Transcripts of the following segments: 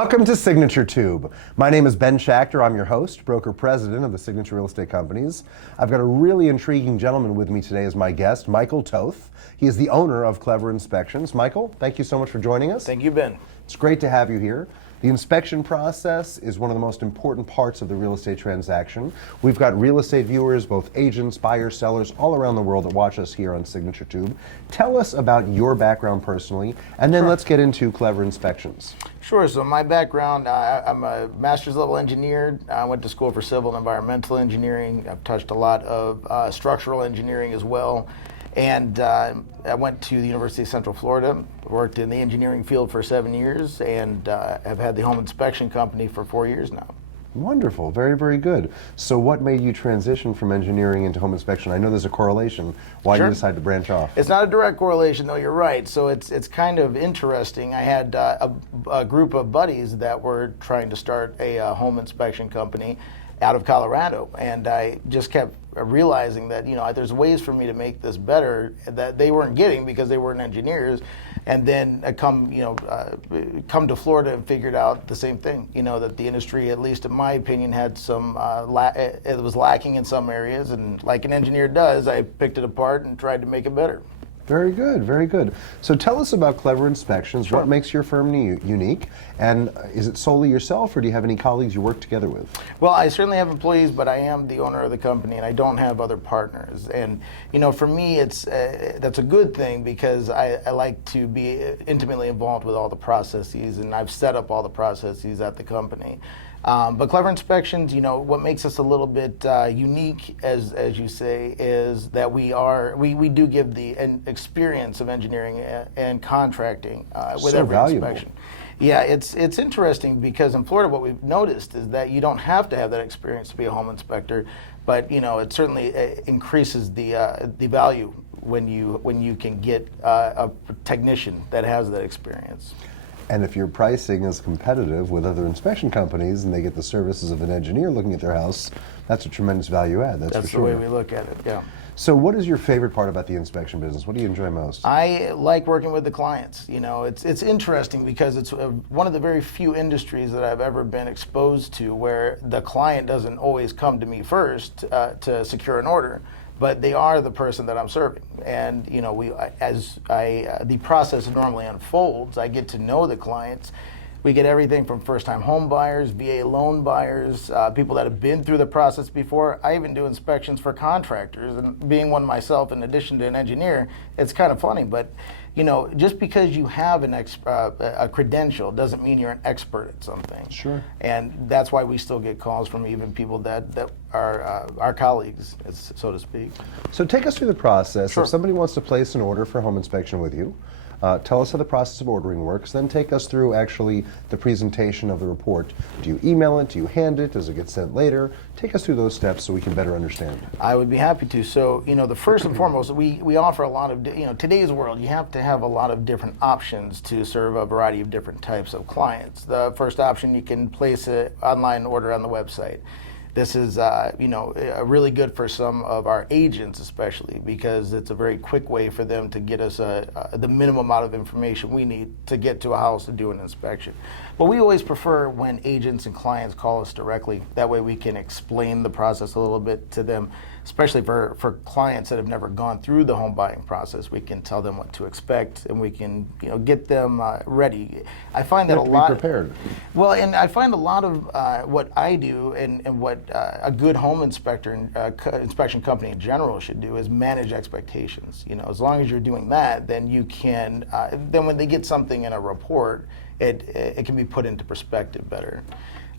Welcome to Signature Tube. My name is Ben Schachter. I'm your host, broker president of the Signature Real Estate Companies. I've got a really intriguing gentleman with me today as my guest, Michael Toth. He is the owner of Clever Inspections. Michael, thank you so much for joining us. Thank you, Ben. It's great to have you here. The inspection process is one of the most important parts of the real estate transaction. We've got real estate viewers, both agents, buyers, sellers, all around the world that watch us here on Signature Tube. Tell us about your background personally, and then let's get into Clever Inspections. Sure. So my background, I'm a master's level engineer. I went to school for civil and environmental engineering. I've touched a lot of structural engineering as well. And I went to the University of Central Florida, worked in the engineering field for 7 years, and have had the home inspection company for 4 years now. Wonderful. Very, very good. So what made you transition from engineering into home inspection? I know there's a correlation. Why did you decide to branch off? It's not a direct correlation, though. You're right. So it's kind of interesting. I had a group of buddies that were trying to start a home inspection company out of Colorado, and I just kept realizing that there's ways for me to make this better that they weren't getting because they weren't engineers. And then come to Florida and figured out the same thing. That the industry, at least in my opinion, had some it was lacking in some areas, and like an engineer does, I picked it apart and tried to make it better. Very good, very good. So tell us about Clever Inspections. Sure. What makes your firm unique? And is it solely yourself, or do you have any colleagues you work together with? Well, I certainly have employees, but I am the owner of the company, and I don't have other partners. And for me, that's a good thing because I like to be intimately involved with all the processes, and I've set up all the processes at the company. But Clever Inspections, what makes us a little bit unique, as you say, is that we do give the experience of engineering and contracting with every inspection. Yeah, it's interesting because in Florida, what we've noticed is that you don't have to have that experience to be a home inspector, but it certainly increases the value when you can get a technician that has that experience. And if your pricing is competitive with other inspection companies and they get the services of an engineer looking at their house, that's a tremendous value add, that's for sure. That's the way we look at it, yeah. So what is your favorite part about the inspection business? What do you enjoy most? I like working with the clients. It's interesting because it's one of the very few industries that I've ever been exposed to where the client doesn't always come to me first to secure an order, but they are the person that I'm serving. And the process normally unfolds, I get to know the clients. We get everything from first-time home buyers, VA loan buyers, people that have been through the process before. I even do inspections for contractors, and being one myself, in addition to an engineer, it's kind of funny. But just because you have a credential doesn't mean you're an expert at something. Sure. And that's why we still get calls from even people that are our colleagues, so to speak. So take us through the process. Sure. If somebody wants to place an order for home inspection with you, tell us how the process of ordering works, then take us through actually the presentation of the report. Do you email it? Do you hand it? Does it get sent later? Take us through those steps so we can better understand. I would be happy to. So, the first and foremost, we offer a lot of, today's world, you have to have a lot of different options to serve a variety of different types of clients. The first option, you can place an online order on the website. This is, really good for some of our agents, especially because it's a very quick way for them to get us the minimum amount of information we need to get to a house to do an inspection. But we always prefer when agents and clients call us directly. That way we can explain the process a little bit to them, especially for clients that have never gone through the home buying process. We can tell them what to expect, and we can get them ready. I find that a lot. Be prepared. Well, and I find a lot of what I do and what a good home inspector and inspection company in general should do is manage expectations. As long as you're doing that, then you can. Then when they get something in a report, it can be put into perspective better.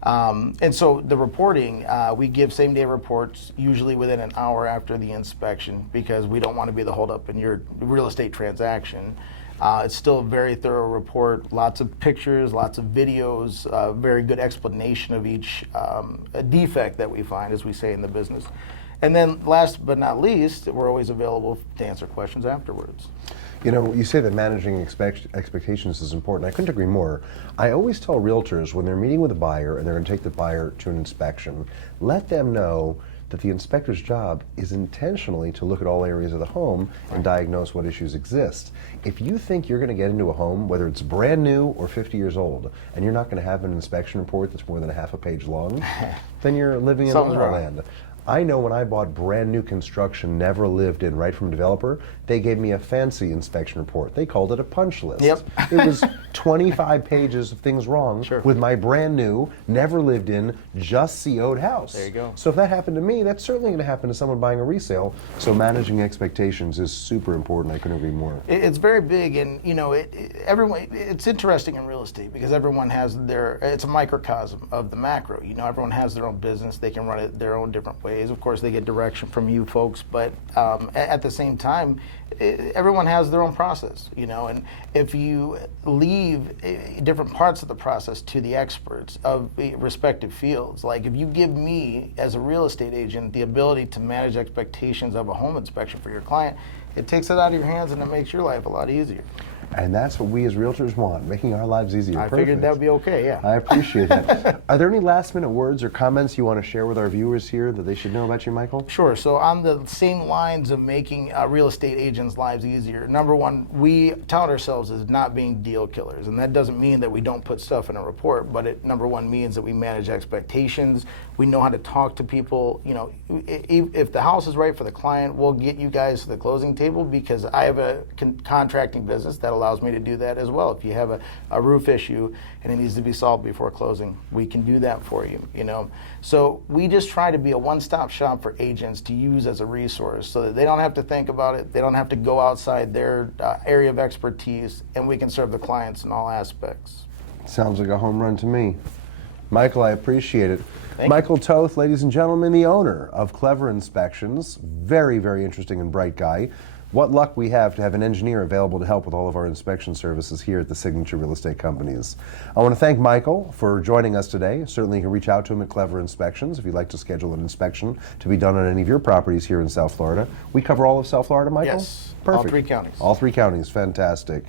And so the reporting, we give same-day reports usually within an hour after the inspection because we don't want to be the holdup in your real estate transaction. It's still a very thorough report, lots of pictures, lots of videos, very good explanation of each defect that we find, as we say in the business. And then last but not least, we're always available to answer questions afterwards. You know, you say that managing expectations is important. I couldn't agree more. I always tell realtors when they're meeting with a buyer and they're going to take the buyer to an inspection, let them know that the inspector's job is intentionally to look at all areas of the home and diagnose what issues exist. If you think you're going to get into a home, whether it's brand new or 50 years old, and you're not going to have an inspection report that's more than a half a page long, then you're living in La La Land. I know when I bought brand new construction, never lived in, right from a developer, they gave me a fancy inspection report. They called it a punch list. Yep. It was 25 pages of things wrong with my brand new, never lived in, just CO'd house. There you go. So if that happened to me, that's certainly going to happen to someone buying a resale. So managing expectations is super important. I couldn't agree more. It's very big, and you know, everyone. It's interesting in real estate because everyone has their. It's a microcosm of the macro. You know, everyone has their own business. They can run it their own different ways. Of course, they get direction from you folks, but at the same time, everyone has their own process. You know, and if you leave different parts of the process to the experts of the respective fields, like if you give me as a real estate agent the ability to manage expectations of a home inspection for your client, it takes it out of your hands and it makes your life a lot easier. And that's what we as realtors want, making our lives easier. I figured that would be okay, yeah. I appreciate that. Are there any last minute words or comments you want to share with our viewers here that they should know about you, Michael? Sure. So on the same lines of making real estate agents' lives easier, number one, we tout ourselves as not being deal killers. And that doesn't mean that we don't put stuff in a report, but it, number one, means that we manage expectations. We know how to talk to people. You know, if the house is right for the client, we'll get you guys to the closing table because I have a contracting business that allows me to do that as well. If you have a roof issue and it needs to be solved before closing, we can do that for you, you know. So we just try to be a one-stop shop for agents to use as a resource so that they don't have to think about it, they don't have to go outside their area of expertise, and we can serve the clients in all aspects. Sounds like a home run to me. Michael, I appreciate it. Michael Toth, ladies and gentlemen, the owner of Clever Inspections. Very, very interesting and bright guy. What luck we have to have an engineer available to help with all of our inspection services here at the Signature Real Estate Companies. I want to thank Michael for joining us today. Certainly you can reach out to him at Clever Inspections if you'd like to schedule an inspection to be done on any of your properties here in South Florida. We cover all of South Florida, Michael? Yes, Perfect. all 3 counties. All 3 counties, fantastic.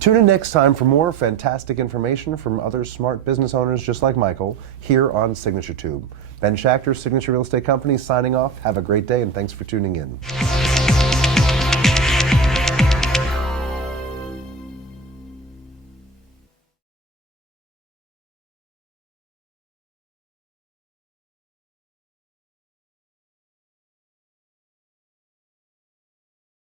Tune in next time for more fantastic information from other smart business owners just like Michael here on Signature Tube. Ben Schachter, Signature Real Estate Company, signing off. Have a great day and thanks for tuning in.